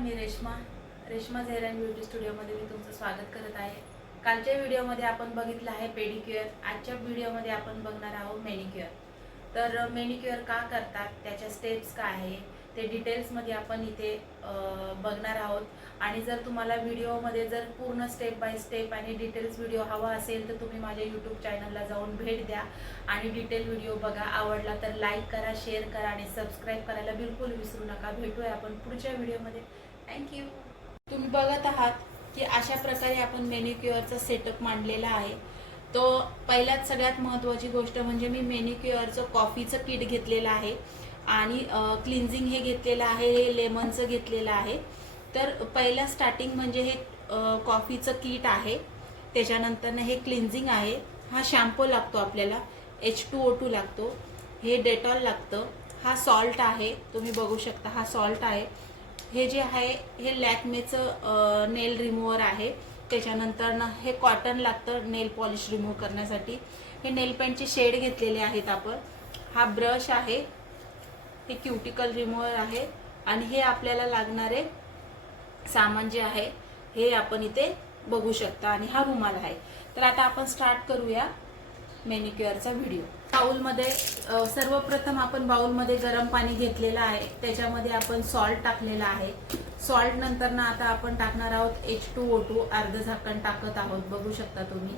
मी Reshma झेरन beauty स्टुडिओमध्ये मी तुमचं स्वागत करत आहे। कालच्या व्हिडिओमध्ये आपण बघितलं आहे पेडिक्युअर। आजच्या व्हिडिओमध्ये आपण बघणार आहोत मॅनिक्युअर। तर मॅनिक्युअर का करतात, त्याच्या स्टेप्स काय आहे ते डिटेल्समध्ये आपण इथे बघणार आहोत। आणि जर तुम्हाला व्हिडिओमध्ये जर पूर्ण स्टेप बाय स्टेप आणि डिटेल्स व्हिडिओ हवा असेल तर तुम्ही माझ्या यूट्यूब चॅनलला जाऊन भेट द्या आणि डिटेल व्हिडिओ बघा। आवडला तर लाईक करा, शेअर करा आणि सबस्क्राईब करायला बिलकुल विसरू नका। भेटूया आपण पुढच्या व्हिडिओमध्ये। थँक्यू। तुम्ही बघत आहात की अशा प्रकारे आपण मॅनिक्युअरचा सेटअप मांडलेला आहे। तो पहिल्यात सगळ्यात महत्त्वाची गोष्ट म्हणजे मी मॅनिक्युअरचं कॉफीचं किट घेतलेलं आहे आणि क्लिन्झिंग हे घेतलेलं आहे, हे लेमनचं घेतलेलं आहे। तर पहिला स्टार्टिंग म्हणजे हे कॉफीचं किट आहे, त्याच्यानंतर हे क्लिन्झिंग आहे, हा शॅम्पू लागतो आपल्याला, H2O2 लागतो, हे डेटॉल लागतं, हा सॉल्ट आहे, तुम्ही बघू शकता हा सॉल्ट आहे, हे जे आहे हे लॅक्मेचं नेल रिमूव्हर आहे, त्याच्यानंतर ना हे कॉटन लागतं नेल पॉलिश रिमूव्ह करण्यासाठी, हे नेल पेंटचे शेड घेतलेले आहेत आपण, हा ब्रश आहे, हे क्युटिकल रिमूव्हर आहे आणि हे आपल्याला लागणारे सामान जे आहे हे आपण इथे बघू शकता आणि हा रुमाल आहे। तर आता आपण स्टार्ट करूया मॅनिक्युअरचा व्हिडिओ। बाउलमध्ये सर्वप्रथम आपण बाउलमध्ये गरम पाणी घेतलेलं आहे, त्याच्यामध्ये आपण सॉल्ट टाकलेला आहे। सॉल्ट नंतर ना आता आपण टाकणार आहोत H2O2, अर्ध झाकण टाकत आहोत, बघू शकता तुम्ही।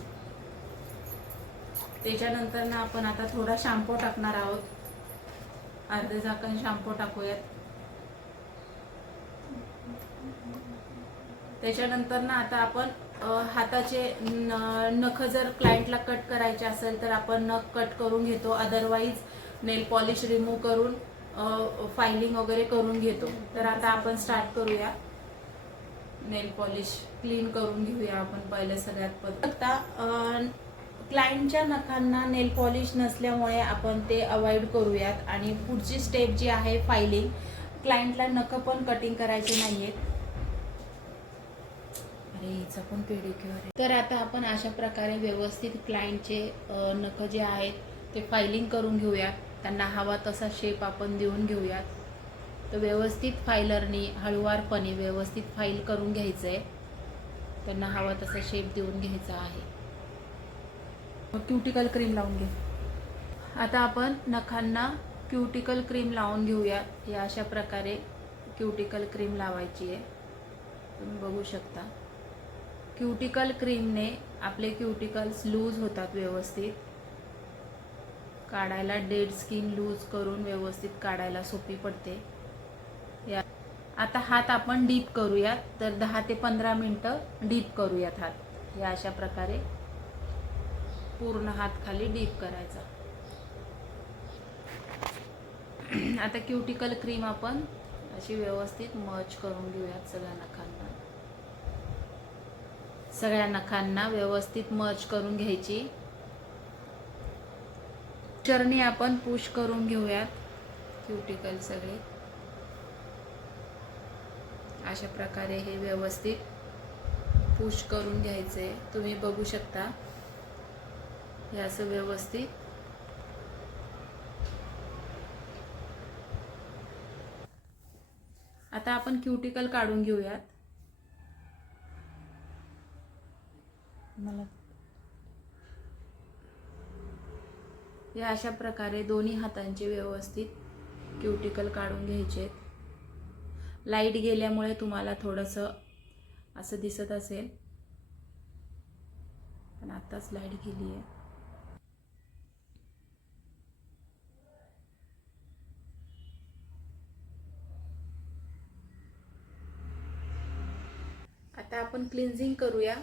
त्याच्यानंतर ना आपण आता थोडा शॅम्पू टाकणार आहोत, अर्ध झाकण शॅम्पू टाकूयात। त्याच्यानंतर ना आता आपण हाताचे नख जर क्लायंटला कट करायचे असेल तर आपण नख कट करून घेतो, अदरवाईज नेल पॉलिश रिमूव्ह करून फायलिंग वगैरे करून घेतो। तर आता आपण स्टार्ट करूया, नेल पॉलिश क्लीन करून घेऊया आपण पहिले सगळ्यात आता क्लायंटच्या नखांना नेल पॉलिश नसल्यामुळे आपण ते अवॉइड करूयात आणि पुढची स्टेप जी आहे फायलिंग, क्लायंटला नख पण कटिंग करायचे नाहीयेत, पण पेडिक्युअर आहे। तर आता आपण अशा प्रकारे व्यवस्थित क्लायंटचे नख जे आहेत ते फायलिंग करून घेऊयात, त्यांना हवा तसा शेप आपण देऊन घेऊयात। तर व्यवस्थित फायलरनी हळूवारपणे व्यवस्थित फाईल करून घ्यायचं आहे, त्यांना हवा तसा शेप देऊन घ्यायचा आहे। क्युटिकल क्रीम लावून घे। आता आपण नखांना क्युटिकल क्रीम लावून घेऊयात। या अशा प्रकारे क्युटिकल क्रीम लावायची आहे, तुम्ही बघू शकता। क्युटिकल क्रीमने आपले क्युटिकल्स लूज होतात, व्यवस्थित काढायला डेड स्किन लूज करून व्यवस्थित काढायला सोपी पडते। आता हात आपण डीप करूयात, तर 10 ते 15 मिनिटं डीप करूयात हात। या अशा प्रकारे पूर्ण हात खाली डीप करायचा। आता क्युटिकल क्रीम आपण अशी व्यवस्थित मर्ज करून घेऊयात सगळ्या नखांना व्यवस्थित मर्ज करून घ्यायची। चरणी आपण पुश करून घेऊयात क्युटिकल सगळे, अशा प्रकारे हे व्यवस्थित पुश करून घ्यायचे, तुम्ही बघू शकता। हे असं व्यवस्थित आता आपण क्युटिकल काढून घेऊयात। या अशा प्रकारे दोन्ही हातांचे व्यवस्थित क्युटिकल काढून घ्यायचे। लाईट गेल्यामुळे तुम्हाला थोडंसं असं दिसत असेल, पण आताच लाईट गेली आहे। आता आपण क्लिन्झिंग करूया,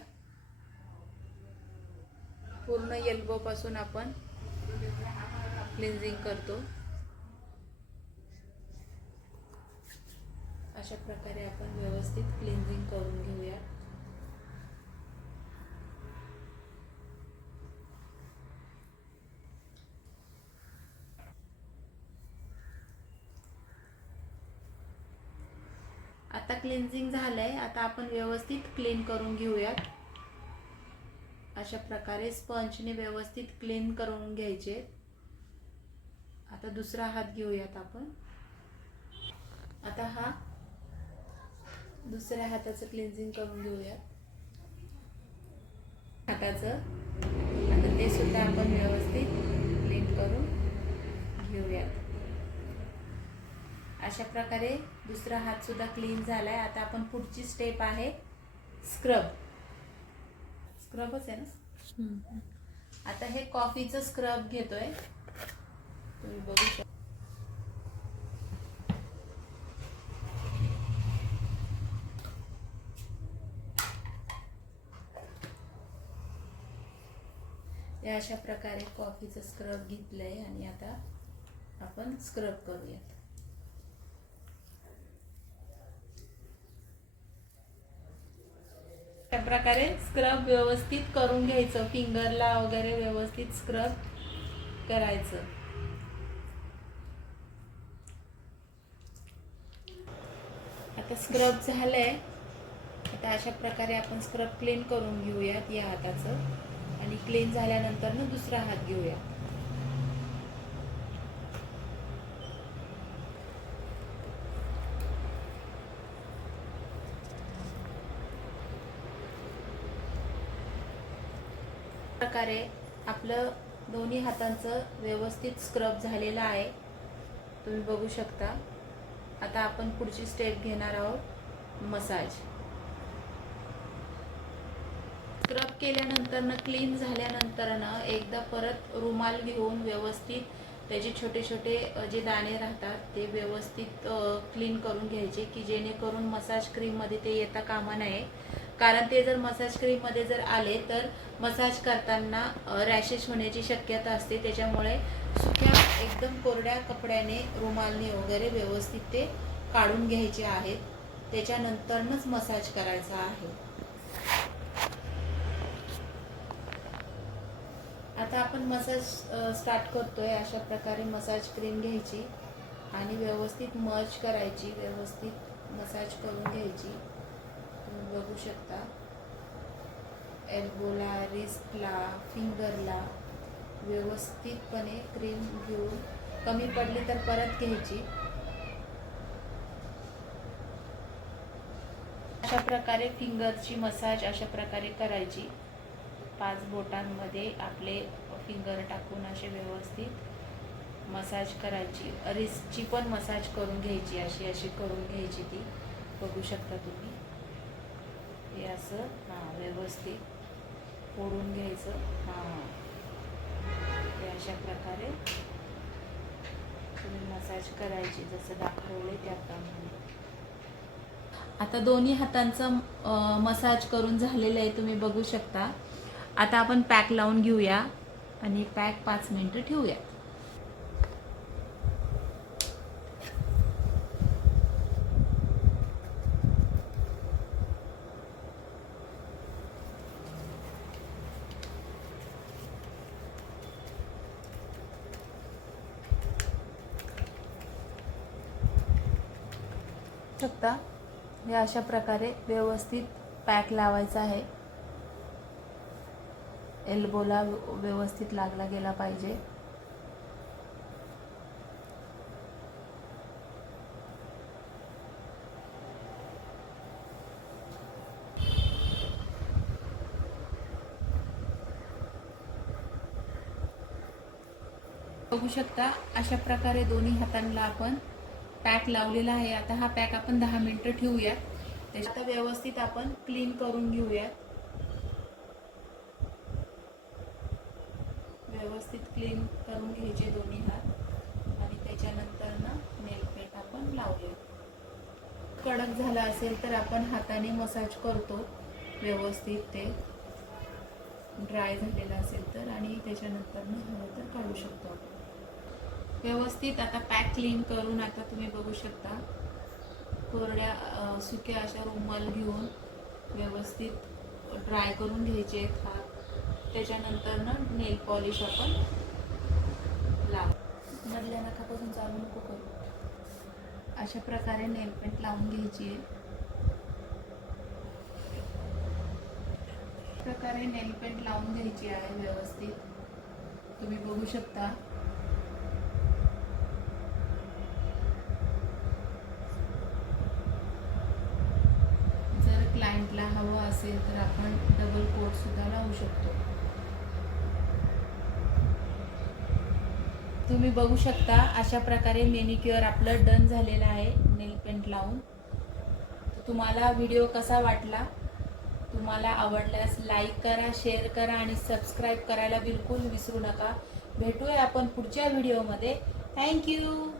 पूर्ण एल्बो पासून आपण क्लिन्झिंग करतो। अशा प्रकारे आपण व्यवस्थित क्लिन्झिंग करून घेऊया। आता क्लिन्झिंग झालंय, आता आपण व्यवस्थित क्लीन करून घेऊयात। अशा प्रकारे स्पंजने व्यवस्थित क्लीन करून घ्यायचे। आता दुसरा हात घेऊयात आपण। आता हा दुसऱ्या हाताचं क्लिन्झिंग करून घेऊया. हाताचं आता ते सुद्धा आपण व्यवस्थित क्लीन करून घेऊयात. अशा प्रकारे दुसरा हात सुद्धा क्लीन झालाय. आता आपण पुढची स्टेप आहे स्क्रबच आहे ना. आता हे कॉफीचं स्क्रब घेतोय, तुम्ही बघू शकता. या अशा प्रकारे कॉफीचं स्क्रब घेतलंय आणि आता आपण स्क्रब करूयात. त्या प्रकारे स्क्रब व्यवस्थित करून घ्यायचं. फिंगरला वगैरे व्यवस्थित स्क्रब करायचं. आता स्क्रब झालंय. आता अशा प्रकारे आपण स्क्रब क्लीन करून घेऊयात या हाताचं आणि क्लीन झाल्यानंतर ना दुसरा हात घेऊया. प्रकारे आपलं दोन्ही हातांचं व्यवस्थित स्क्रब झालेलं आहे, तुम्ही बघू शकता. आता आपण पुढची स्टेप घेणार आहोत मसाज. स्क्रब केल्यानंतर ना क्लीन झाल्यानंतर ना एकदा परत रुमाल घेऊन व्यवस्थित त्याचे छोटे छोटे जे दाणे राहतात ते व्यवस्थित क्लीन करून घ्यायचे, की जेणेकरून मसाज क्रीममध्ये ते येता कामा नये. कारण ते जर मसाज क्रीममध्ये जर आले तर मसाज करताना रॅशेस होण्याची शक्यता असते. त्याच्यामुळे सुक्या एकदम कोरड्या कपड्याने रुमालने वगैरे व्यवस्थित ते काढून घ्यायचे आहेत. त्याच्यानंतरच मसाज करायचा आहे. आता आपण मसाज स्टार्ट करतोय. अशा प्रकारे मसाज क्रीम घ्यायची आणि व्यवस्थित मर्ज करायची, व्यवस्थित मसाज करून घ्यायची. तुम्ही बघू शकता एल्बोला, रिस्टला, फिंगरला व्यवस्थितपणे क्रीम घेऊन कमी पडली तर परत घ्यायची. अशा प्रकारे फिंगरची मसाज अशा प्रकारे करायची. 5 बोटांमध्ये आपले फिंगर टाकून असे व्यवस्थित मसाज करायची. रिस्टची पण मसाज करून घ्यायची, अशी अशी करून घ्यायची. ती बघू शकता तुम्ही. हे असं व्यवस्थित ओढून घ्यायचं. हे अशा प्रकारे तुम्ही मसाज करायची जसं दाखवले त्याप्रमाणे. आता दोन्ही हातांचा मसाज करून झालेलं आहे, तुम्ही बघू शकता. आता आपण पॅक लावून घेऊया आणि पॅक 5 मिनिटं ठेवूया. शकता हे अशा प्रकारे व्यवस्थित पॅक लावायचा आहे. एल्बोला व्यवस्थित लागला गेला पाहिजे. बघू शकता अशा प्रकारे दोन्ही हातांना आपण पॅक लावलेला आहे. आता हा पॅक आपण 10 मिनिटं ठेवूया. आता व्यवस्थित आपण क्लीन करून घेऊया. व्यवस्थित क्लीन करून घ्यायचे दोन्ही हात आणि त्याच्यानंतर ना नेल पेंट आपण लावूया. कडक झाला असेल तर आपण हाताने मसाज करतो व्यवस्थित. ते ड्राय झालेला असेल तर आणि त्याच्यानंतर ना हवं तर काढू शकतो आपण व्यवस्थित. आता पॅक क्लीन करून आता तुम्ही बघू शकता कोरड्या सुक्या अशा रुमाल घेऊन व्यवस्थित ड्राय करून घ्यायचे हात. त्याच्यानंतर ना नेल पॉलिश आपण लाव. मधल्या नखापासून चालू नको करू. अशा प्रकारे नेल पेंट लावून घ्यायची आहे. प्रकारे नेल पेंट लावून घ्यायची आहे व्यवस्थित. तुम्ही बघू शकता. क्लायंटला हवं असेल तर आपण डबल कोट सुद्धा लावू शकतो. तुम्ही बघू शकता अशा प्रकारे मॅनिक्युअर आपलं डन झालेलं आहे नेल पेंट लावून. तुम्हाला व्हिडिओ कसा वाटला? तुम्हाला आवडल्यास लाईक करा, शेअर करा आणि सबस्क्राईब करायला बिलकुल विसरू नका. भेटूया आपण पुढच्या व्हिडिओमध्ये. थँक्यू.